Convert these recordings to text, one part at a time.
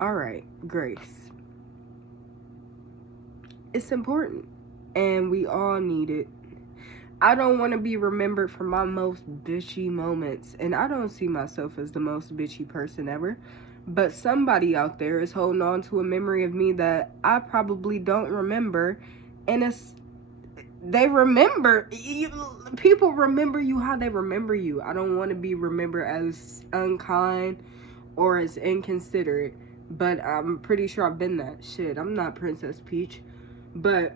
All right, grace. It's important, and we all need it. I don't want to be remembered for my most bitchy moments, and I don't see myself as the most bitchy person ever. But somebody out there is holding on to a memory of me that I probably don't remember, and they remember you. People remember you how they remember you. I don't want to be remembered as unkind or as inconsiderate, but I'm pretty sure I've been that shit. I'm not Princess Peach, but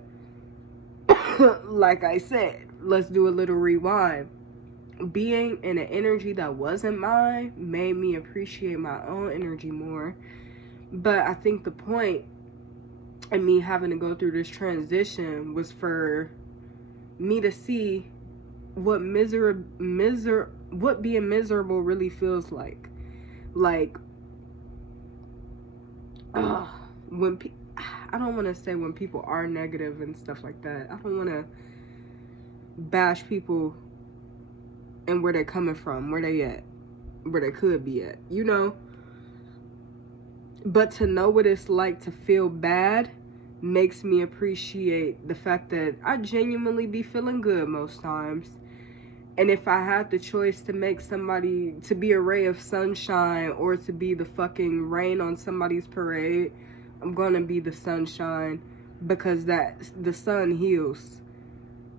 like I said, let's do a little rewind. Being in an energy that wasn't mine made me appreciate my own energy more. But I think the point in me having to go through this transition was for me to see what what being miserable really feels like. Like, when I don't want to say when people are negative and stuff like that. I don't want to bash people and where they're coming from, where they at, where they could be at, you know? But to know what it's like to feel bad makes me appreciate the fact that I genuinely be feeling good most times. And if I had the choice to make somebody, to be a ray of sunshine or to be the fucking rain on somebody's parade, I'm gonna be the sunshine, because the sun heals.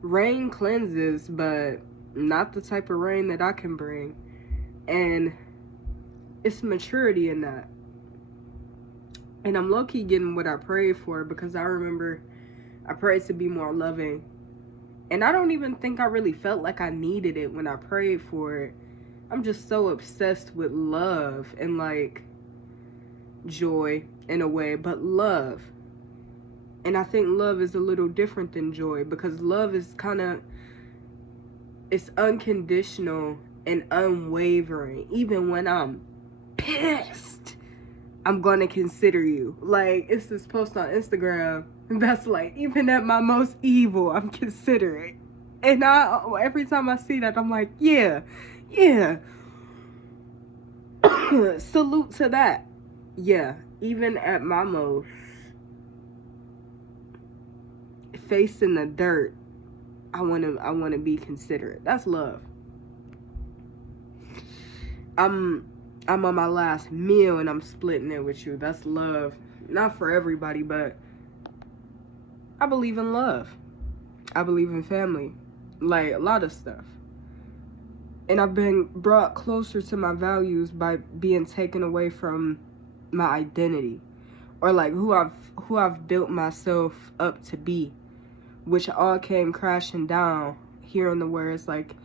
Rain cleanses, but not the type of rain that I can bring. And it's maturity in that. And I'm low-key getting what I prayed for, because I remember I prayed to be more loving. And I don't even think I really felt like I needed it when I prayed for it. I'm just so obsessed with love and like joy in a way, but love. And I think love is a little different than joy, because love is it's unconditional and unwavering. Even when I'm pissed, I'm gonna consider you. Like, it's this post on Instagram that's like, even at my most evil, I'm considerate. And every time I see that, I'm like, yeah. Salute to that. Yeah, even at my most face in the dirt, I wanna be considerate. That's love. I'm on my last meal and I'm splitting it with you. That's love. Not for everybody, but I believe in love. I believe in family. Like, a lot of stuff. And I've been brought closer to my values by being taken away from my identity, or like who I've built myself up to be, which all came crashing down hearing the words like,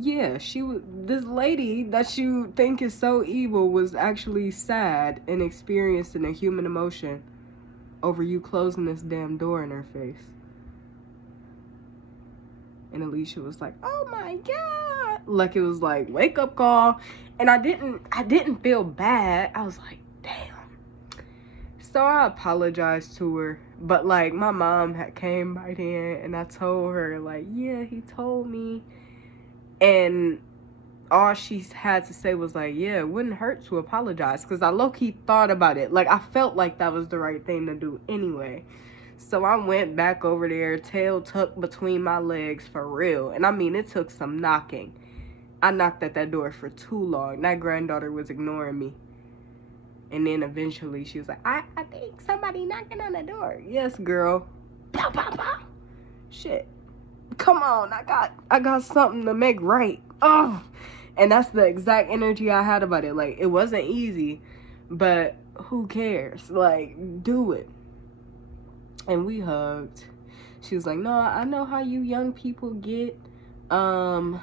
yeah, this lady that you think is so evil was actually sad and experiencing a human emotion over you closing this damn door in her face. And Alicia was like, oh my God. Like, it was like, wake up call. And I didn't feel bad. I was like, damn. So I apologized to her. But like, my mom had came right in and I told her like, yeah, he told me. And all she had to say was like, yeah, it wouldn't hurt to apologize. Because I low-key thought about it. Like, I felt like that was the right thing to do anyway. So I went back over there, tail tucked between my legs for real. And I mean, it took some knocking. I knocked at that door for too long. That granddaughter was ignoring me. And then eventually she was like, I think somebody knocking on the door. Yes, girl. Pow, pow, pow. Shit. Come on, I got something to make right. Oh. And that's the exact energy I had about it. Like, it wasn't easy, but who cares? Like, do it. And we hugged. She was like, no, I know how you young people get. I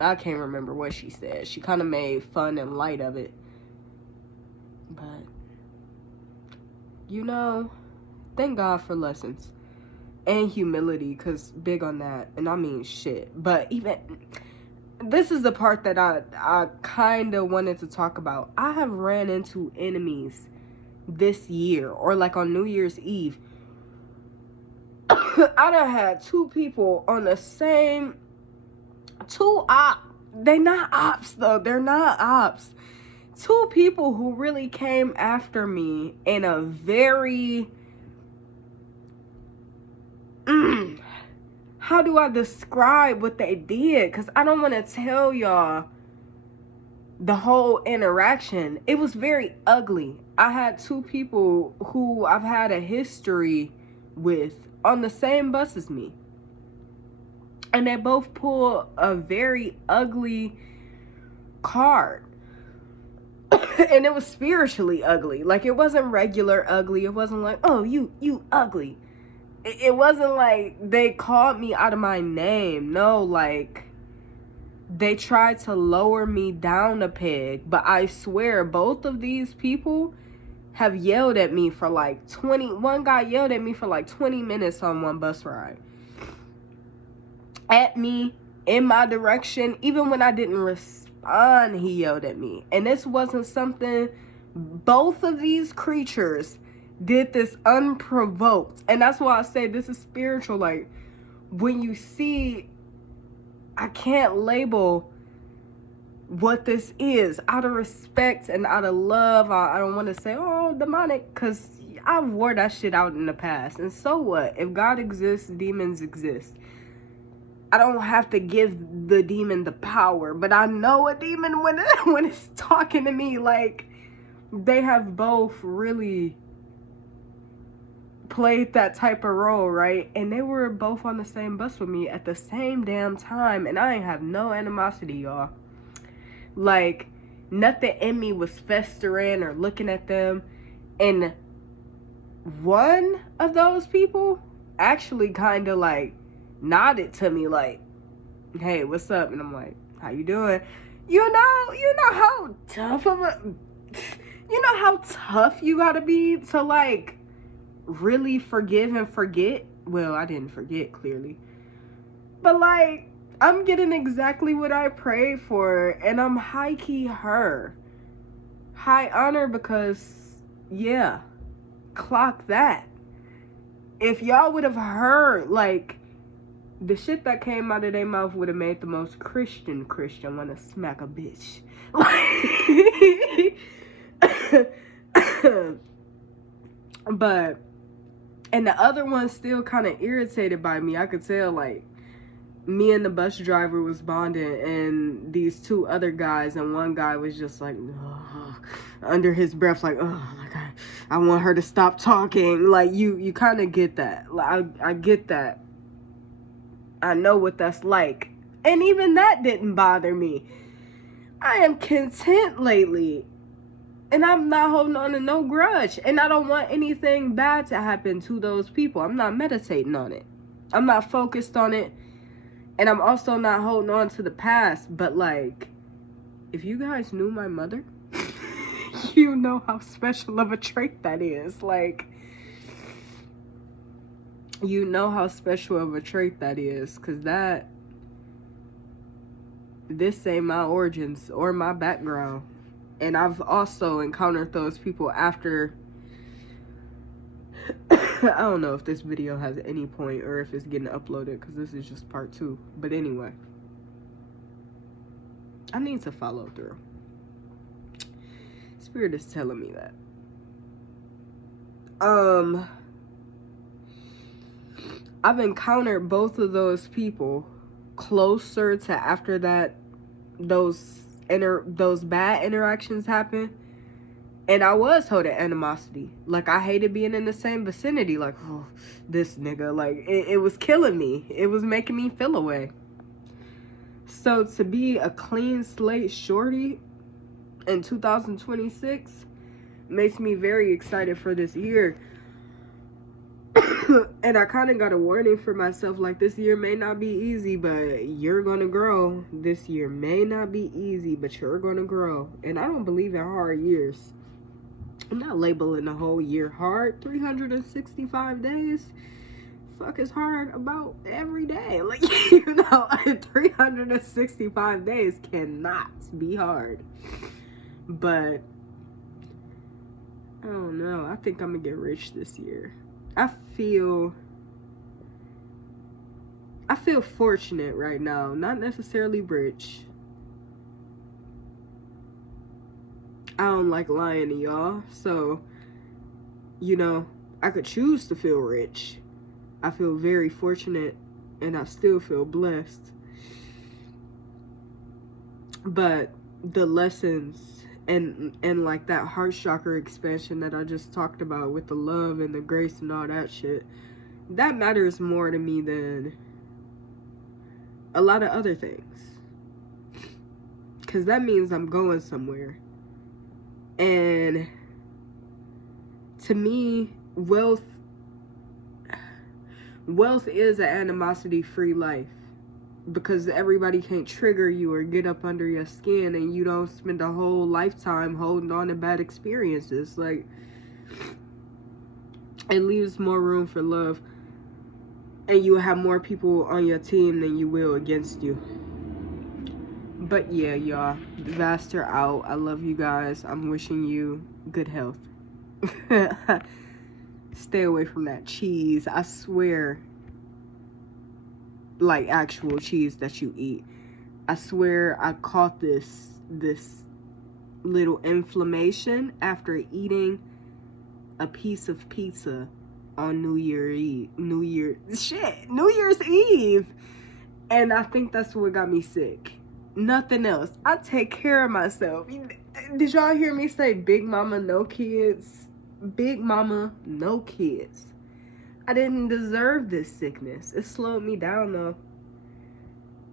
can't remember what she said. She kind of made fun and light of it. But, you know, thank God for lessons. And humility, because big on that. And I mean shit. But even, this is the part that I kind of wanted to talk about. I have ran into enemies this year, or like on New Year's Eve. I done had two people on the same, they not ops though. They're not ops. two people who really came after me in a very how do I describe what they did? Because I don't want to tell y'all the whole interaction. It was very ugly. I had two people who I've had a history with on the same bus as me. And they both pulled a very ugly card. And it was spiritually ugly. Like, it wasn't regular ugly. It wasn't like, oh, you ugly. It wasn't like they called me out of my name. No, like, they tried to lower me down a peg. But I swear, both of these people have yelled at me for like 20. One guy yelled at me for like 20 minutes on one bus ride. At me, in my direction. Even when I didn't respond, he yelled at me. And this wasn't something... Both of these creatures did this unprovoked. And that's why I say this is spiritual. Like, when you see... I can't label what this is. Out of respect and out of love, I don't want to say, oh, demonic, because I've wore that shit out in the past. And so what? If God exists, demons exist. I don't have to give the demon the power, but I know a demon when it's talking to me. Like, they have both really played that type of role, right? And they were both on the same bus with me at the same damn time, and I ain't have no animosity, y'all. Like, nothing in me was festering or looking at them. And one of those people actually kind of like nodded to me like, hey, what's up? And I'm like, how you doing? You know how tough you gotta be to like really forgive and forget. Well, I didn't forget, clearly, but like, I'm getting exactly what I prayed for, and I'm high-key her. High honor, because yeah, clock that. If y'all would have heard, like, the shit that came out of their mouth would have made the most Christian want to smack a bitch. But, and the other one still kind of irritated by me. I could tell, like, me and the bus driver was bonding, and these two other guys, and one guy was just like, under his breath, like, oh, like, I want her to stop talking. Like, you kind of get that. Like, I get that. I know what that's like. And even that didn't bother me. I am content lately. And I'm not holding on to no grudge. And I don't want anything bad to happen to those people. I'm not meditating on it. I'm not focused on it. And I'm also not holding on to the past. But like, if you guys knew my mother, you know how special of a trait that is. Like, you know how special of a trait that is, because this ain't my origins or my background. And I've also encountered those people after. I don't know if this video has any point or if it's getting uploaded, because this is just part 2. But anyway, I need to follow through. Spirit is telling me that. I've encountered both of those people closer to after that those bad interactions happened, and I was holding animosity. Like, I hated being in the same vicinity. Like, oh, this nigga, like, it was killing me. It was making me feel away. So to be a clean slate shorty in 2026 makes me very excited for this year. And I kind of got a warning for myself, like, this year may not be easy, but you're gonna grow. This year may not be easy, but you're gonna grow. And I don't believe in hard years. I'm not labeling the whole year hard. 365 days, fuck, is hard about every day. Like, 365 days cannot be hard. But I don't know, I think I'm gonna get rich this year. I feel fortunate right now, not necessarily rich. I don't like lying to y'all. So, you know, I could choose to feel rich. I feel very fortunate and I still feel blessed. But the lessons and like that heart chakra expansion that I just talked about with the love and the grace and all that shit, that matters more to me than a lot of other things. Because that means I'm going somewhere. And to me, wealth is an animosity-free life. Because everybody can't trigger you or get up under your skin, and you don't spend a whole lifetime holding on to bad experiences. Like, it leaves more room for love, and you will have more people on your team than you will against you. But yeah, y'all, Vaster out. I love you guys. I'm wishing you good health. Stay away from that cheese. I swear, like actual cheese that you eat. I swear I caught this little inflammation after eating a piece of pizza on New Year's Eve. And I think that's what got me sick. Nothing else. I take care of myself. Did y'all hear me say big mama, no kids? Big mama, no kids. I didn't deserve this sickness. It slowed me down though.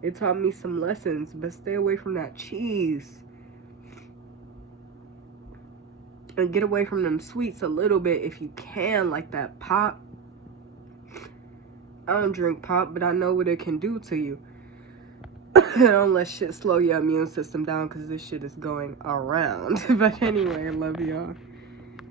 It taught me some lessons, but stay away from that cheese. And get away from them sweets a little bit if you can, like that pop. I don't drink pop, but I know what it can do to you. Don't let shit slow your immune system down, because this shit is going around. But anyway, I love y'all.